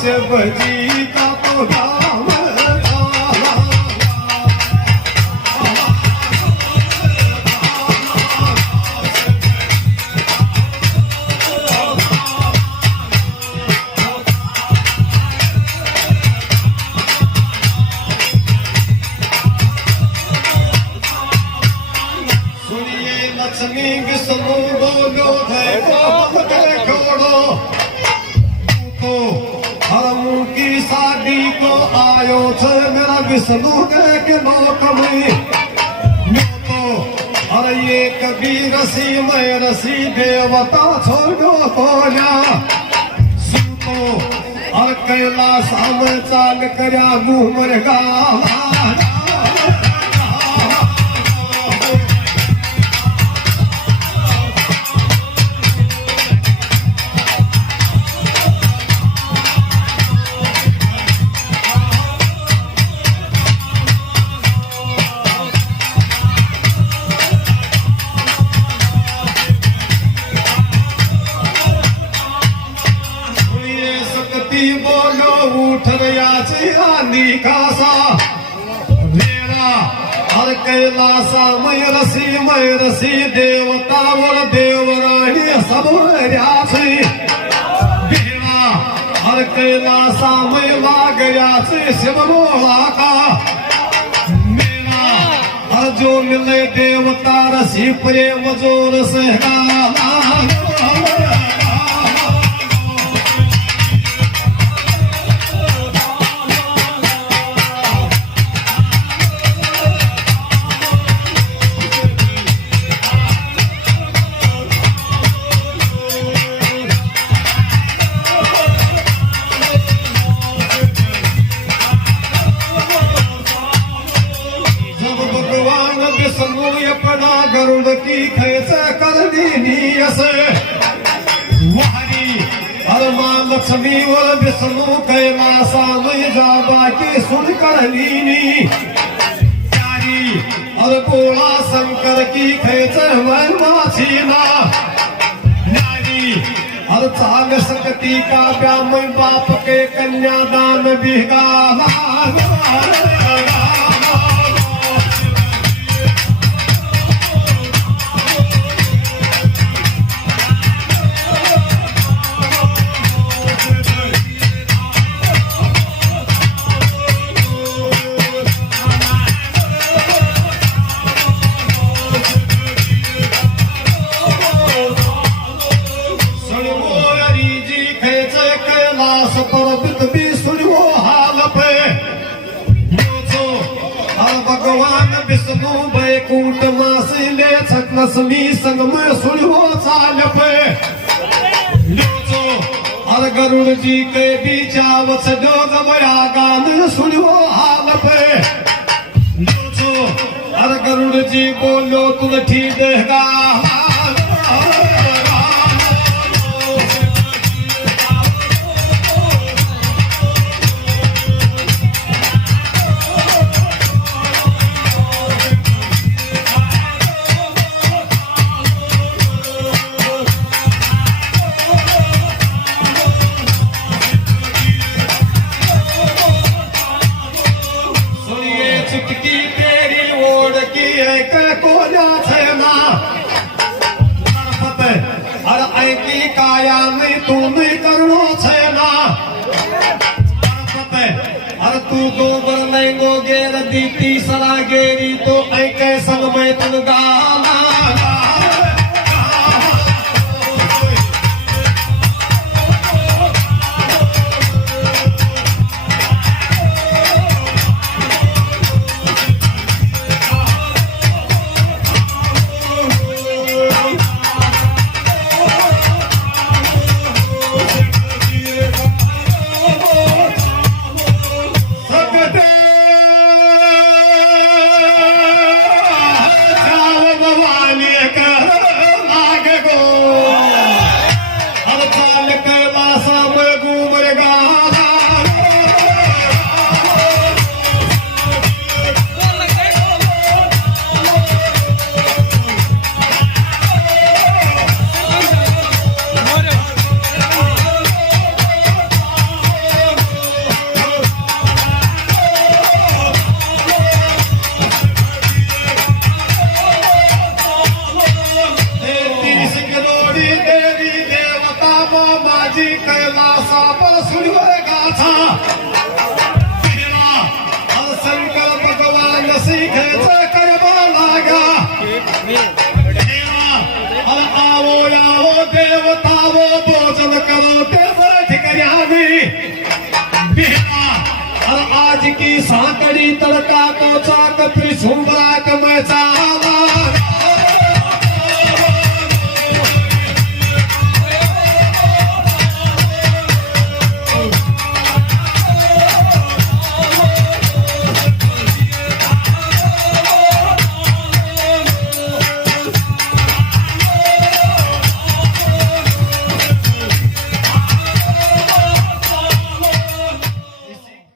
शिव जी का तो धाम लक्ष्मी विष्णु बोलो जय गोपत घोड़ो तो हरम की शादी को आयो छे मेरा विष्णु के लोक में तो अरे ये कबीर सी मैं रसी देवता छोड़ो तो या सुतो और कैलाश हम चाल करया मुँह मरगा बोलो उठ रया आंधी कासा मेरा हर कैलासा मैं रसी देवता और देवरानी सब बेड़ा हर कैलासा में ला गया शिव मोला का मेरा हर जो मिले देवता रसी प्रेम जोर से अपना गरुड़ की खेच करनी नीयस वारी हर मां लक्ष्मी और विष्णु कैलासा में जाबा की सुन कर लीनी प्यारी और बोला शंकर की खेच वन माछीना नारी हर चाल शक्ति का व्याम बाप के कन्यादान बिगा पर्वत भी सुनो हाल पे भगवान विष्णु बैकुंठ मासी ले लक्ष्मी संग में सुनो चाल पे हर गरुड़ जी के बीचावच जो गया गान सुनो हाल पे हर गरुड़ जी बोलो तुम ठीक देगा चुटकी तेरी ओढ़ की एक कोजा छेना अरे ऐकी काया में तू नहीं करनो छेना अरे तू गोबर लेंगो गेर दी तीसरा गेरी तो ऐके संग में तुम गाना माझी कैलासा परसुडीवर गाथा देवा अरे शंकर भगवान शिखेच करबा लागा देवा अरे आवो यावो देवतावो भोजन करो ते ठिकाणी देवा अरे आज की साकड़ी तड़का को चाक त्रिशुंबरा कमचा